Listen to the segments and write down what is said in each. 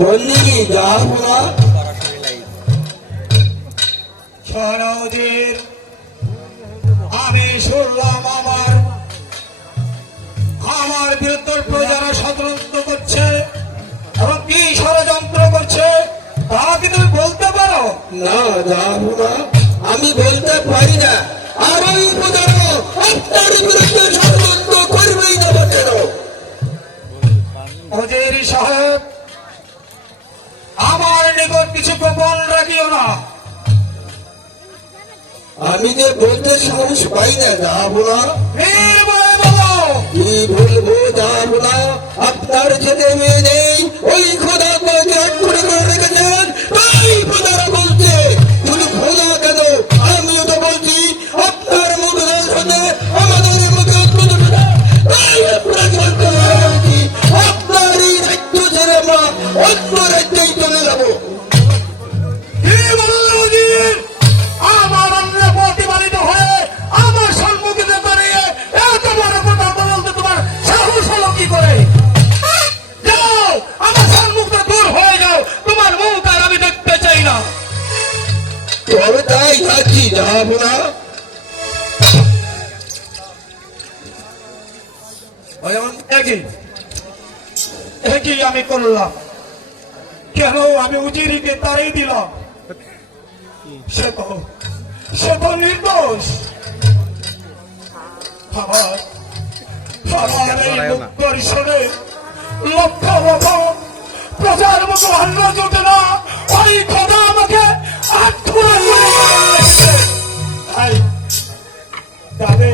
বললি যা বলা সরজির আমি শুনলাম আমার বিরুদ্ধে প্রজারা ষড়যন্ত্র করছে এবং কি ষড়যন্ত্র করছে তা কি তুমি বলতে পারো? না যা বলা আমি বলতে পারি না। আর ওই প্রজারা আপনার বিরুদ্ধে ষড়যন্ত্র করবেই না কেন? ওজির সাহেব আমার নিকট কিছু গোপন রাখিও না। আমি যে বলতে সাহস পাই না যা বলা কি বলবো যা বলা আপনার ছেলে মেয়ে নেই ওই খোদাকে এক করে রেখেছেন তাই খোদারা বলছে শুধু খোদা কেন আমিও তো বলছি আপনার মুখের সাথে আমাদের মুখে তাই আপনার আপনার এই রাজ্য ছেড়ে আমরা অন্য রাজ্যেই চলে যাবো। আমার অন্য প্রতিপালিত হয়ে আমার সম্মুখে দাঁড়িয়ে এত বড় কথা বলতে তোমার সাহস হলো কি করে? যাও আমার সম্মুখে দূর হয়ে যাও, তোমার মুখ আর আমি দেখতে চাই না। তবে তাই যাচ্ছি যাবো না। একই আমি করলাম কেন? আমি উজিরিকে তাড়িয়ে দিলাম, সে তো নির্দোষ। আমার এই মুখ পরিসরে লক্ষ লক্ষ প্রচার মতো অন্ন জোটে না, ওই খোদা আমাকে আত্মরা করে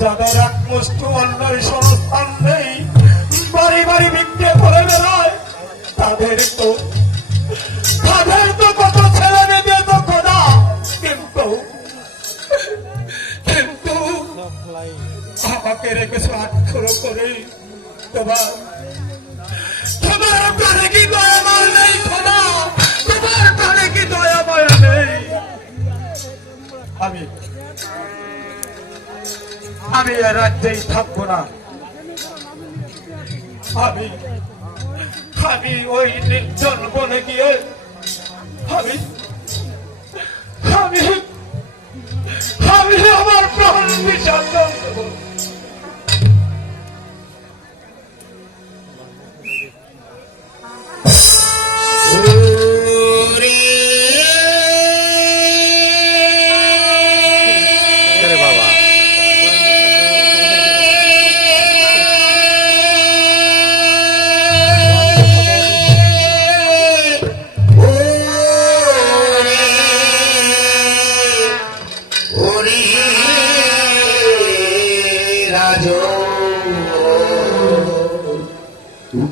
যাদের একমুষ্ট অন্যের সংস্থান নেই, বাড়ি বাড়ি বিক্রি করে বেড়ায়, তাদের তো কত ছেলে মেয়ে তো খোদা, কিন্তু আমাকে রেখেছো আক্ষর করে। তোমার প্রাণে কি দয়া মায়া নেই খোদা? তোমার প্রাণে কি দয়া মায়া নেই? আমি এ রাজ্যেই থাকবো না। আমি ওই নির্জন বনে গিয়ে আমি আমার প্রাণ বিসর্জন দেব।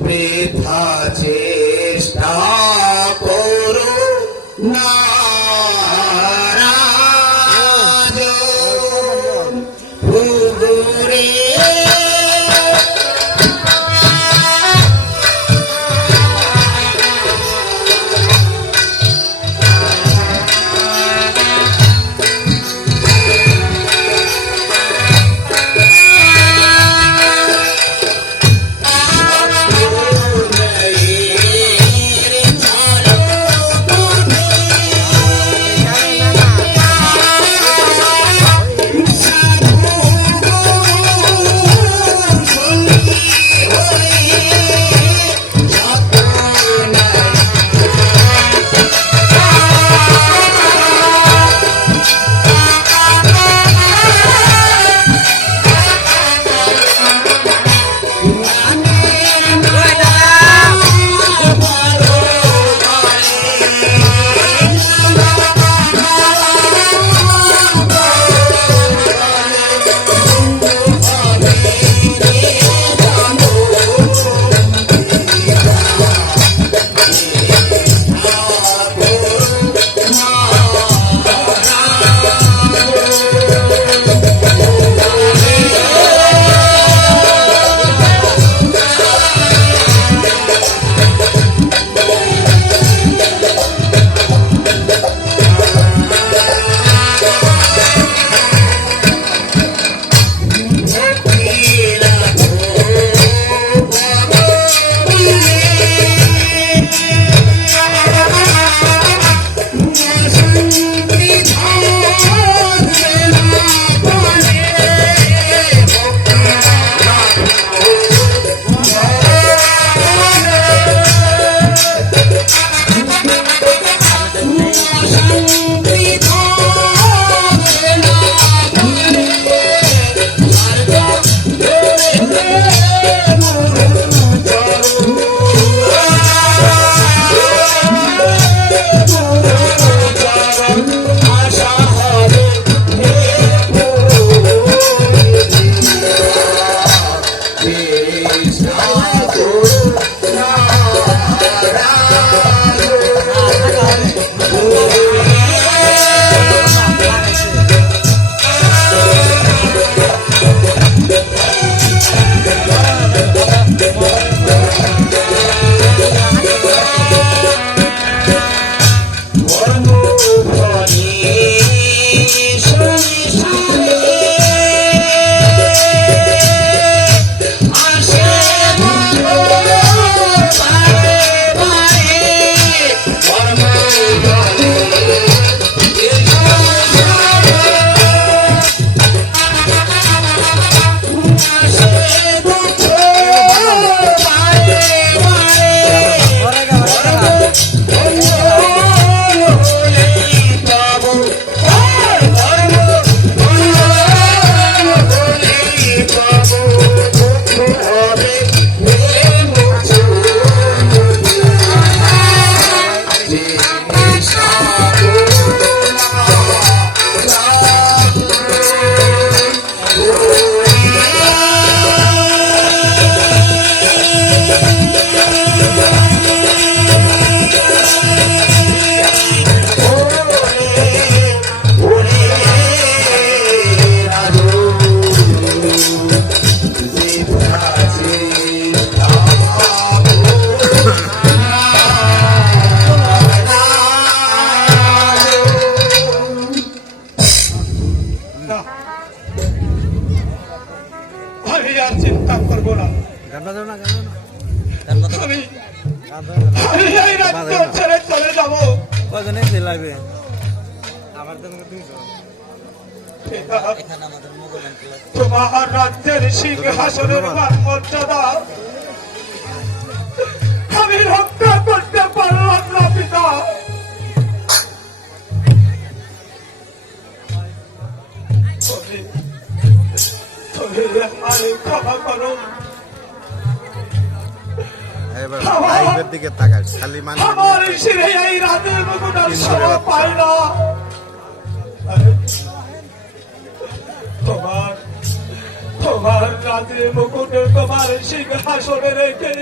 বৃথা চেষ্টা করো না আমি আর চিন্তা করবো না। আমি এই রাজ্য ছেড়ে চলে যাবো। তোমার রাজ্যের সিংহাসনের মান মর্যাদা আমি রক্ষা করতে পারলাম না পিতা। ক্ষমা করো। দিকে তাকাস খালি আমার শিরে এই রাতের মুকুটার শোভা পায় না। তোমার রাতের মুকুটে তোমার সিংহাসনে রেখে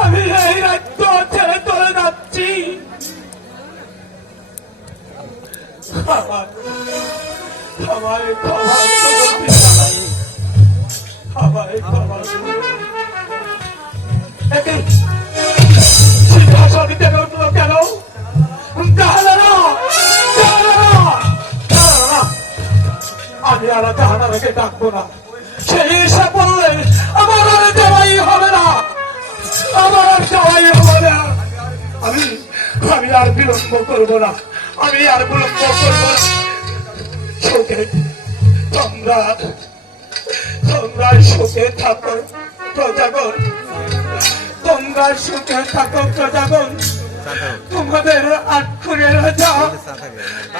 আমি এই রাজ্য ছেড়ে চলে যাচ্ছি। আমায় ক্ষমা করো পিতা, আমায় ক্ষমা করো। সিংহাসন দিতে উঠলো কেন? আমি আর জাহানারাকে ডাকবো না। সেই এসে বললে আমার আর যাওয়াই হবে না, আমার আর যাওয়াই হবে না। আমি আর বিলম্ব করবো না, আমি আর বিলম্ব করবো না। শোকে তোমরা সুখে থাকো প্রজাগণ, তোমরা সুখে থাকো প্রজাগণ। তোমাদের আটকুরে রাজা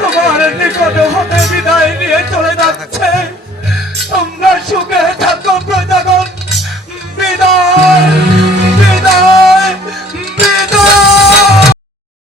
তোমার নিকট হতে বিদায় নিয়ে চলে যাচ্ছে। তোমরা সুখে